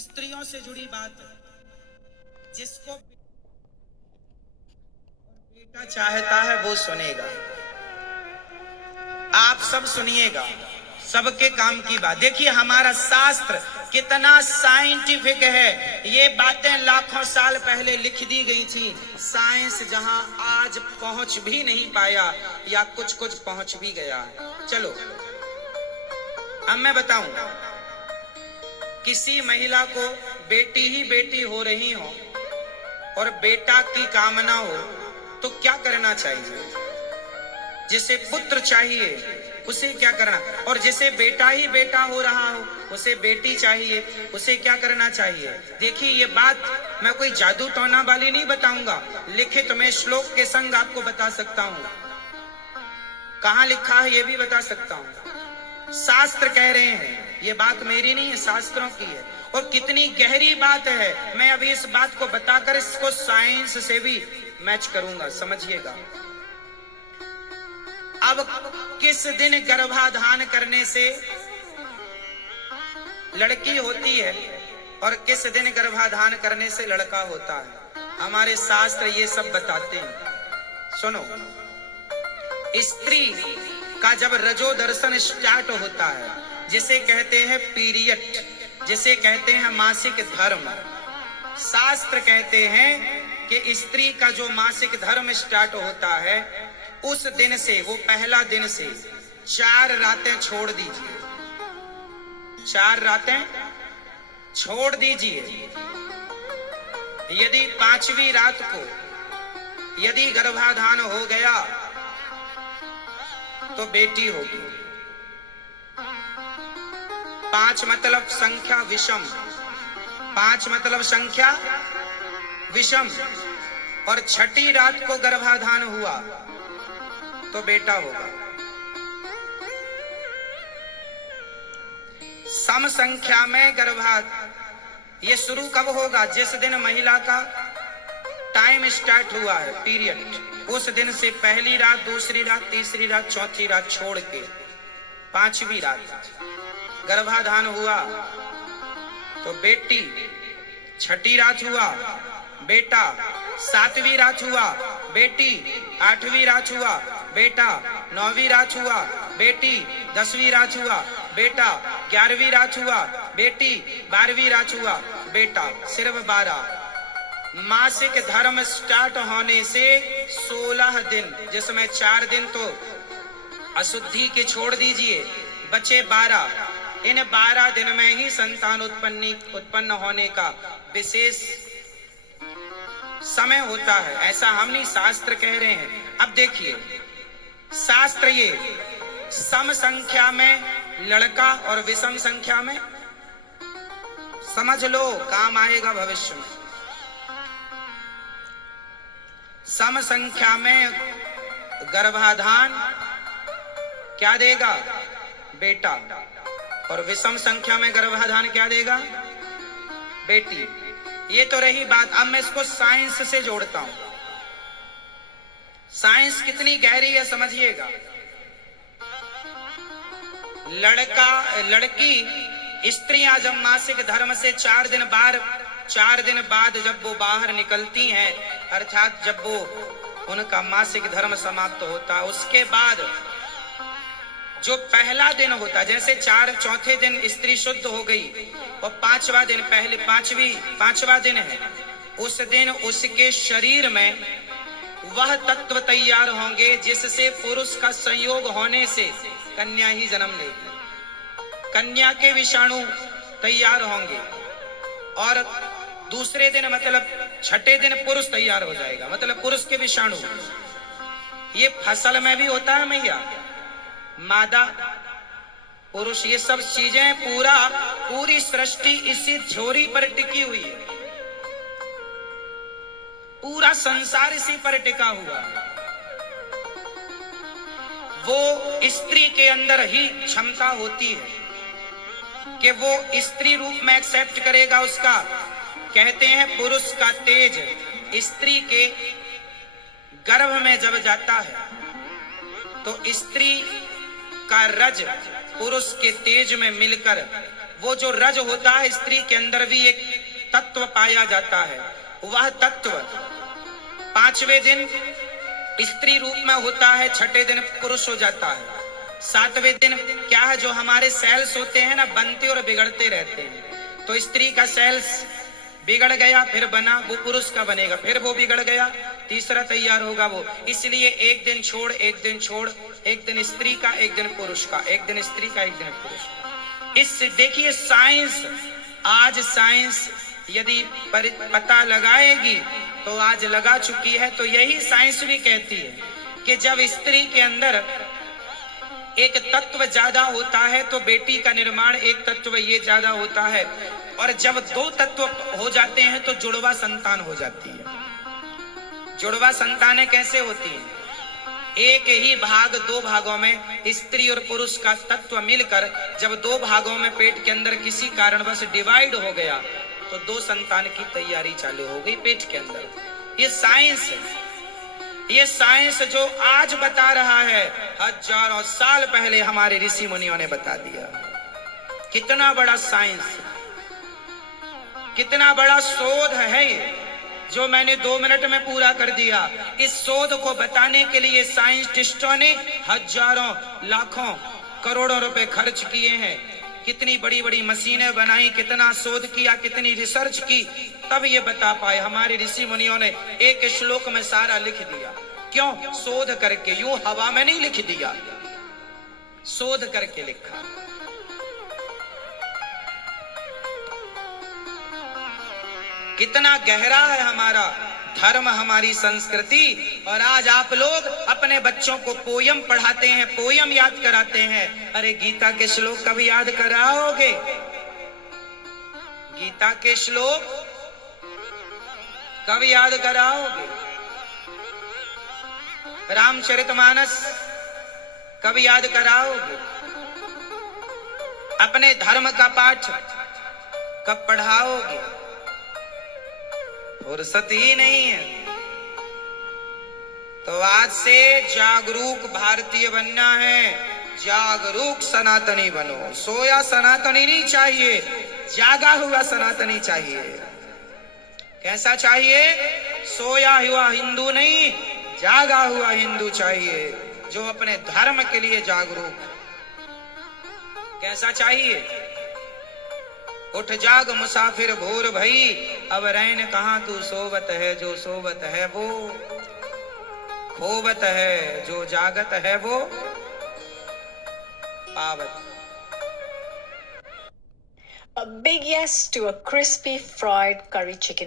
स्त्रियों से जुड़ी बात है। जिसको बेटा चाहता है वो सुनेगा, आप सब सुनिएगा, सबके काम की बात। देखिए हमारा शास्त्र कितना साइंटिफिक है। ये बातें लाखों साल पहले लिख दी गई थी। साइंस जहां आज पहुंच भी नहीं पाया या कुछ कुछ पहुंच भी गया है। चलो अब मैं बताऊं, किसी महिला को बेटी ही बेटी हो रही हो और बेटा की कामना हो तो क्या करना चाहिए? जिसे पुत्र चाहिए उसे क्या करना, और जिसे बेटा ही बेटा हो रहा हो उसे बेटी चाहिए, उसे क्या करना चाहिए? देखिए ये बात मैं कोई जादू टोना वाली नहीं बताऊंगा, लिखित में श्लोक के संग आपको बता सकता हूं। कहां लिखा है ये भी बता सकता हूं। शास्त्र कह रहे हैं, ये बात मेरी नहीं है, शास्त्रों की है। और कितनी गहरी बात है, मैं अभी इस बात को बताकर इसको साइंस से भी मैच करूंगा, समझिएगा। अब किस दिन गर्भाधान करने से लड़की होती है और किस दिन गर्भाधान करने से लड़का होता है, हमारे शास्त्र ये सब बताते हैं। सुनो, स्त्री का जब रजो दर्शन स्टार्ट होता है, जिसे कहते हैं पीरियड, जिसे कहते हैं मासिक धर्म, शास्त्र कहते हैं कि स्त्री का जो मासिक धर्म स्टार्ट होता है उस दिन से, वो पहला दिन से 4 रातें छोड़ दीजिए, 4 रातें छोड़ दीजिए। यदि 5वीं रात को यदि गर्भाधान हो गया तो बेटी होगी। 5 मतलब संख्या विषम, 5 मतलब संख्या विषम, और 6ठी रात को गर्भाधान हुआ तो बेटा होगा। सम संख्या में गर्भाधान ये शुरू कब होगा? जिस दिन महिला का टाइम स्टार्ट हुआ है, पीरियड, उस दिन से पहली रात, दूसरी रात, तीसरी रात, चौथी रात छोड़ के 5वीं रात गर्भाधान हुआ तो बेटी, 6ठी रात हुआ बेटा, 7वीं रात हुआ बेटी, 8वीं रात हुआ बेटा, 9वीं रात हुआ बेटी, 10वीं रात हुआ बेटा, 11वीं रात हुआ बेटी, 12वीं रात हुआ बेटा, सिर्फ 12। मासिक धर्म स्टार्ट होने से 16 दिन, जिसमें 4 दिन तो अशुद्धि के छोड़ दीजिए, बचे 12। इन 12 दिन में ही संतान उत्पन्न होने का विशेष समय होता है। ऐसा हम नहीं, शास्त्र कह रहे हैं। अब देखिए, शास्त्र ये सम संख्या में लड़का और विषम संख्या में, समझ लो काम आएगा भविष्य में। सम संख्या में गर्भाधान क्या देगा? बेटा, और विषम संख्या में गर्भाधान क्या देगा? बेटी। ये तो रही बात। अब मैं इसको साइंस से जोड़ता हूं। साइंस कितनी गहरी है समझिएगा। लड़की, स्त्रियां जब मासिक धर्म से 4 दिन बाद जब वो बाहर निकलती हैं, अर्थात जब वो उनका मासिक धर्म समाप्त होता है, उसके बाद जो पहला दिन होता है, जैसे 4 दिन स्त्री शुद्ध हो गई और 5वां दिन, पहले 5वां दिन है, उस दिन उसके शरीर में वह तत्व तैयार होंगे जिससे पुरुष का संयोग होने से कन्या ही जन्म लेगी। कन्या के विषाणु तैयार होंगे और दूसरे दिन मतलब 6ठे दिन पुरुष तैयार हो जाएगा, मतलब पुरुष के विषाणु। ये फसल में भी होता है मैया, मादा पुरुष, ये सब चीजें पूरी सृष्टि इसी थ्योरी पर टिकी हुई है। पूरा संसार इसी पर टिका हुआ है। वो स्त्री के अंदर ही क्षमता होती है कि वो स्त्री रूप में एक्सेप्ट करेगा उसका। कहते हैं पुरुष का तेज स्त्री के गर्भ में जब जाता है तो स्त्री का रज पुरुष के तेज में मिलकर वो जो रज होता है स्त्री के अंदर भी एक तत्व पाया जाता है। वह तत्व 5वें दिन स्त्री रूप में होता है, 6ठे दिन पुरुष हो जाता है। 7वें दिन क्या है, जो हमारे सेल्स होते हैं ना, बनते और बिगड़ते रहते हैं। तो स्त्री का सेल्स बिगड़ गया, फिर बना, वो पुरुष का बनेगा, फिर वो बिगड़ गया, तीसरा तैयार होगा वो। इसलिए एक दिन छोड़ एक दिन छोड़, एक दिन स्त्री का एक दिन पुरुष का, एक दिन स्त्री का एक दिन पुरुष का। इस देखिए साइंस, आज साइंस यदि पता लगाएगी तो आज लगा चुकी है। तो यही साइंस भी कहती है कि जब स्त्री के अंदर एक तत्व ज्यादा होता है तो बेटी का निर्माण एक तत्व ये ज्यादा होता है, और जब 2 तत्व हो जाते हैं तो जुड़वा संतान हो जाती है। जुड़वा संतानें कैसे होती हैं? एक ही भाग 2 भागों में स्त्री और पुरुष का तत्व मिलकर जब 2 भागों में पेट के अंदर किसी कारणवश डिवाइड हो गया तो 2 संतान की तैयारी चालू हो गई पेट के अंदर। ये साइंस है। ये साइंस जो आज बता रहा है, हजारों साल पहले हमारे ऋषि मुनियों ने बता दिया। कितना बड़ा साइंस, कितना बड़ा शोध है ये, जो मैंने 2 मिनट में पूरा कर दिया। इस शोध को बताने के लिए साइंटिस्टों ने हजारों लाखों करोड़ों रुपए खर्च किए हैं। कितनी बड़ी बड़ी मशीनें बनाई, कितना शोध किया, कितनी रिसर्च की, तब ये बता पाए। हमारे ऋषि मुनियों ने एक श्लोक में सारा लिख दिया। क्यों? शोध करके, यूं हवा में नहीं लिख दिया, शोध करके लिखा। कितना गहरा है हमारा धर्म, हमारी संस्कृति। और आज आप लोग अपने बच्चों को पोयम पढ़ाते हैं, पोयम याद कराते हैं। अरे गीता के श्लोक कभी याद कराओगे? गीता के श्लोक कब याद कराओगे? रामचरितमानस कब याद कराओगे? अपने धर्म का पाठ कब पढ़ाओगे? फुर्सत ही नहीं है। तो आज से जागरूक भारतीय बनना है, जागरूक सनातनी बनो। सोया सनातनी नहीं चाहिए, जागा हुआ सनातनी चाहिए। कैसा चाहिए? सोया हुआ हिंदू नहीं, जागा हुआ हिंदू चाहिए, जो अपने धर्म के लिए जागरूक। कैसा चाहिए? उठ जाग मुसाफिर भोर भई, अब रैन कहां तू सोवत है, जो सोवत है वो खोवत है, जो जागत है वो पावत। A big yes to a crispy fried curry chicken.